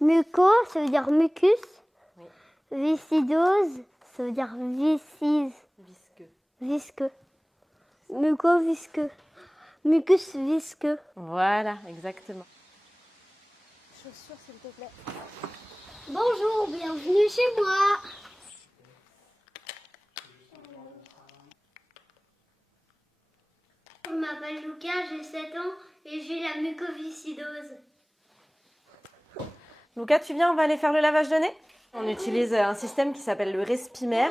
Muco, ça veut dire mucus. Oui. Viscidose, ça veut dire visqueux. Visqueux. Muco visqueux. Mucus visqueux. Voilà, exactement. Chaussures, s'il te plaît. Bonjour, bienvenue chez moi. Je m'appelle Lucas, j'ai 7 ans et j'ai la mucoviscidose. Lucas, tu viens, on va aller faire le lavage de nez. On utilise un système qui s'appelle le Respimer.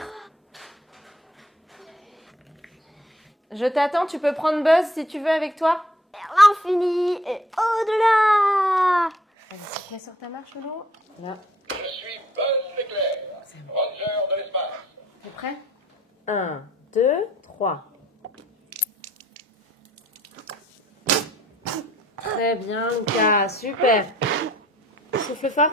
Je t'attends, tu peux prendre Buzz si tu veux avec toi. L'infini et au-delà. Allez, mets sur ta marche, Lolo. Là. Je suis Buzz l'éclair, ranger de l'espace. T'es prêt? 1, 2, 3. Très bien, Lucas, super. Souffle fort.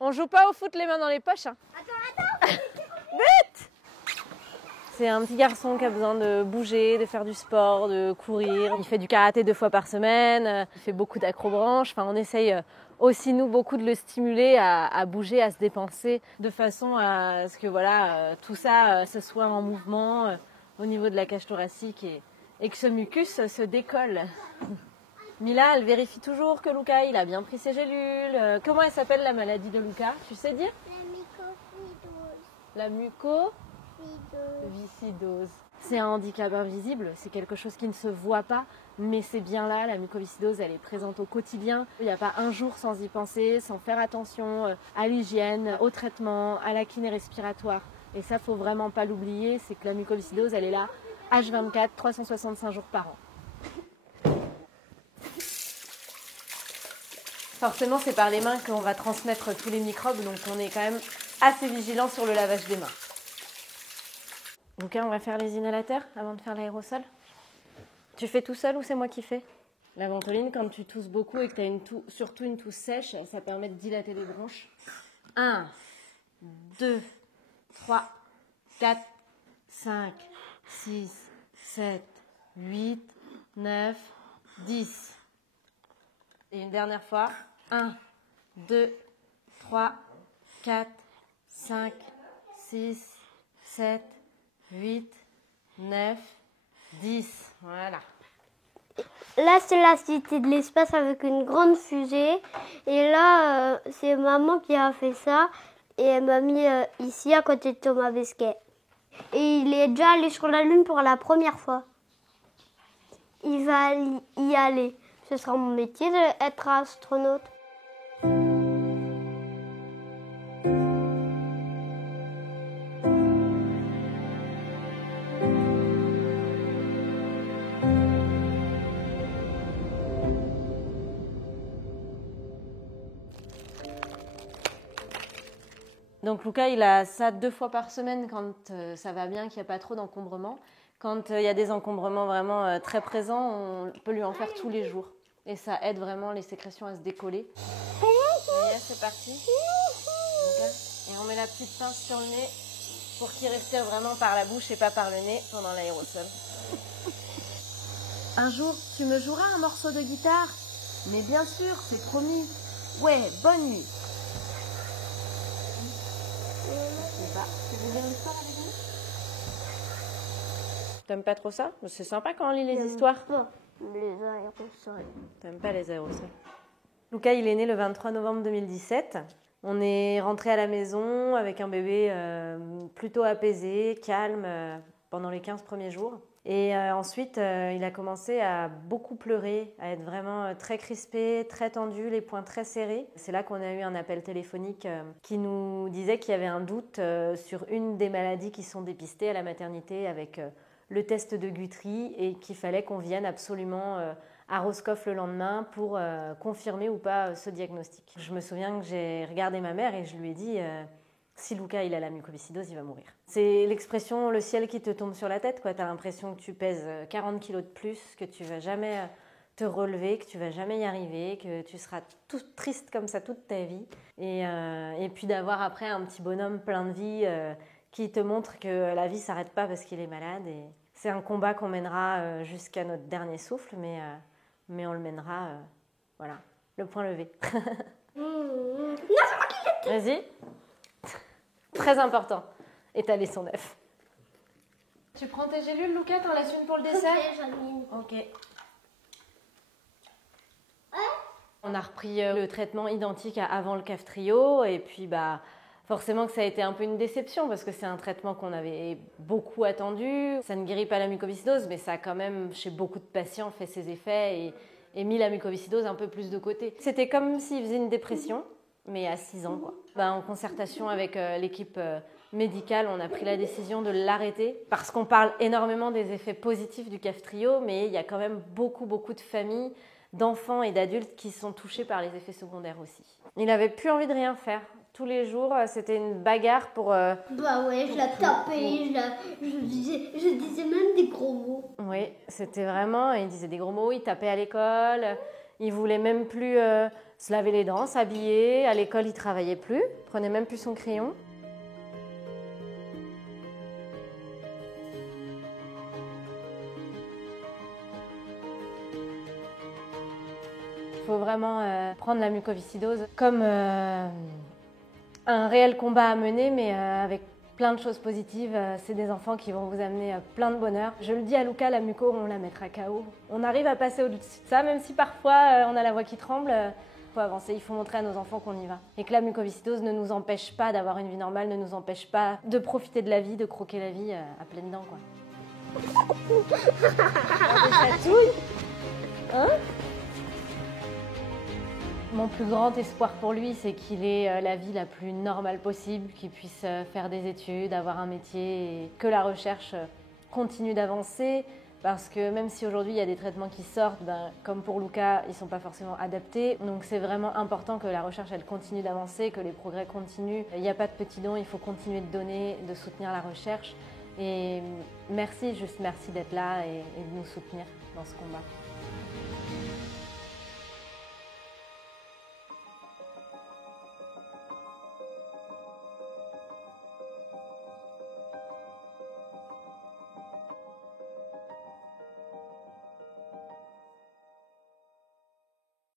On joue pas au foot les mains dans les poches. Hein. Attends. But! C'est un petit garçon qui a besoin de bouger, de faire du sport, de courir. Il fait du karaté 2 fois par semaine, il fait beaucoup d'acrobranches. Enfin, on essaye aussi, nous, beaucoup de le stimuler à bouger, à se dépenser, de façon à ce que voilà, tout ça, ce soit en mouvement au niveau de la cage thoracique et que ce mucus se décolle. Mila, elle vérifie toujours que Lucas, il a bien pris ses gélules. Comment elle s'appelle la maladie de Lucas? Tu sais dire? La mucoviscidose. C'est un handicap invisible, c'est quelque chose qui ne se voit pas, mais c'est bien là, la mucoviscidose, elle est présente au quotidien. Il n'y a pas un jour sans y penser, sans faire attention à l'hygiène, au traitement, à la kiné respiratoire. Et ça, faut vraiment pas l'oublier, c'est que la mucoviscidose, elle est là H24, 365 jours par an. Forcément, c'est par les mains qu'on va transmettre tous les microbes, donc on est quand même assez vigilant sur le lavage des mains. Lucas, on va faire les inhalateurs avant de faire l'aérosol. Tu fais tout seul ou c'est moi qui fais? La ventoline, quand tu tousses beaucoup et que tu as surtout une tousse sèche, ça permet de dilater les bronches. 1, 2, 3, 4, 5, 6, 7, 8, 9, 10. Et une dernière fois. 1, 2, 3, 4, 5, 6, 7, 8, 9, 10. Voilà. Là, c'est la cité de l'espace avec une grande fusée. Et là, c'est maman qui a fait ça. Et elle m'a mis ici, à côté de Thomas Pesquet. Et il est déjà allé sur la Lune pour la première fois. Il va y aller. Ce sera mon métier d'être astronaute. Donc Lucas, il a ça 2 fois par semaine quand ça va bien, qu'il n'y a pas trop d'encombrement. Quand il y a des encombrements vraiment très présents, on peut lui en faire tous les jours. Et ça aide vraiment les sécrétions à se décoller. Ça y est, c'est parti. Et on met la petite pince sur le nez pour qu'il respire vraiment par la bouche et pas par le nez pendant l'aérosol. Un jour, tu me joueras un morceau de guitare? Mais bien sûr, c'est promis. Ouais, bonne nuit. Tu veux lire l'histoire avec nous? T'aimes pas trop ça? C'est sympa quand on lit les histoires. Non, les aérosols. T'aimes pas les aérosols. Lucas, il est né le 23 novembre 2017. On est rentré à la maison avec un bébé plutôt apaisé, calme pendant les 15 premiers jours. Et ensuite, il a commencé à beaucoup pleurer, à être vraiment très crispé, très tendu, les poings très serrés. C'est là qu'on a eu un appel téléphonique qui nous disait qu'il y avait un doute sur une des maladies qui sont dépistées à la maternité avec le test de Guthrie et qu'il fallait qu'on vienne absolument à Roscoff le lendemain pour confirmer ou pas ce diagnostic. Je me souviens que j'ai regardé ma mère et je lui ai dit si Lucas il a la mucoviscidose, il va mourir. C'est l'expression le ciel qui te tombe sur la tête, quoi. T'as l'impression que tu pèses 40 kilos de plus, que tu vas jamais te relever, que tu vas jamais y arriver, que tu seras toute triste comme ça toute ta vie. Et puis d'avoir après un petit bonhomme plein de vie qui te montre que la vie s'arrête pas parce qu'il est malade. Et C'est un combat qu'on mènera jusqu'à notre dernier souffle, mais on le mènera, voilà, le point levé. Non, c'est moi qui l'ai. Vas-y. Très important, étaler son œuf. Tu prends tes gélules, Lucas, t'en laisses une pour le dessert? Ok, Janine. Ok. On a repris le traitement identique à avant le Kaftrio et puis forcément que ça a été un peu une déception parce que c'est un traitement qu'on avait beaucoup attendu. Ça ne guérit pas la mucoviscidose, mais ça a quand même, chez beaucoup de patients, fait ses effets et mis la mucoviscidose un peu plus de côté. C'était comme s'il faisait une dépression, mais à 6 ans, quoi. En concertation avec l'équipe médicale, on a pris la décision de l'arrêter parce qu'on parle énormément des effets positifs du Kaftrio, mais il y a quand même beaucoup de familles, d'enfants et d'adultes qui sont touchés par les effets secondaires aussi. Il n'avait plus envie de rien faire. Tous les jours, c'était une bagarre pour... Bah ouais, je la tapais, je disais même des gros mots. Oui, c'était vraiment... Il disait des gros mots, il tapait à l'école, il voulait même plus se laver les dents, s'habiller. À l'école, il travaillait plus, il prenait même plus son crayon. Il faut vraiment prendre la mucoviscidose comme un réel combat à mener, mais avec plein de choses positives. C'est des enfants qui vont vous amener plein de bonheur. Je le dis à Lucas, la muco, on la mettra KO. On arrive à passer au-dessus de ça, même si parfois on a la voix qui tremble. Il faut avancer, il faut montrer à nos enfants qu'on y va. Et que la mucoviscidose ne nous empêche pas d'avoir une vie normale, ne nous empêche pas de profiter de la vie, de croquer la vie à pleines dents, quoi. Des chatouilles, hein? Mon plus grand espoir pour lui, c'est qu'il ait la vie la plus normale possible, qu'il puisse faire des études, avoir un métier et que la recherche continue d'avancer. Parce que même si aujourd'hui il y a des traitements qui sortent, comme pour Lucas, ils ne sont pas forcément adaptés. Donc c'est vraiment important que la recherche elle continue d'avancer, que les progrès continuent. Il n'y a pas de petits dons, il faut continuer de donner, de soutenir la recherche. Et merci, juste merci d'être là et de nous soutenir dans ce combat.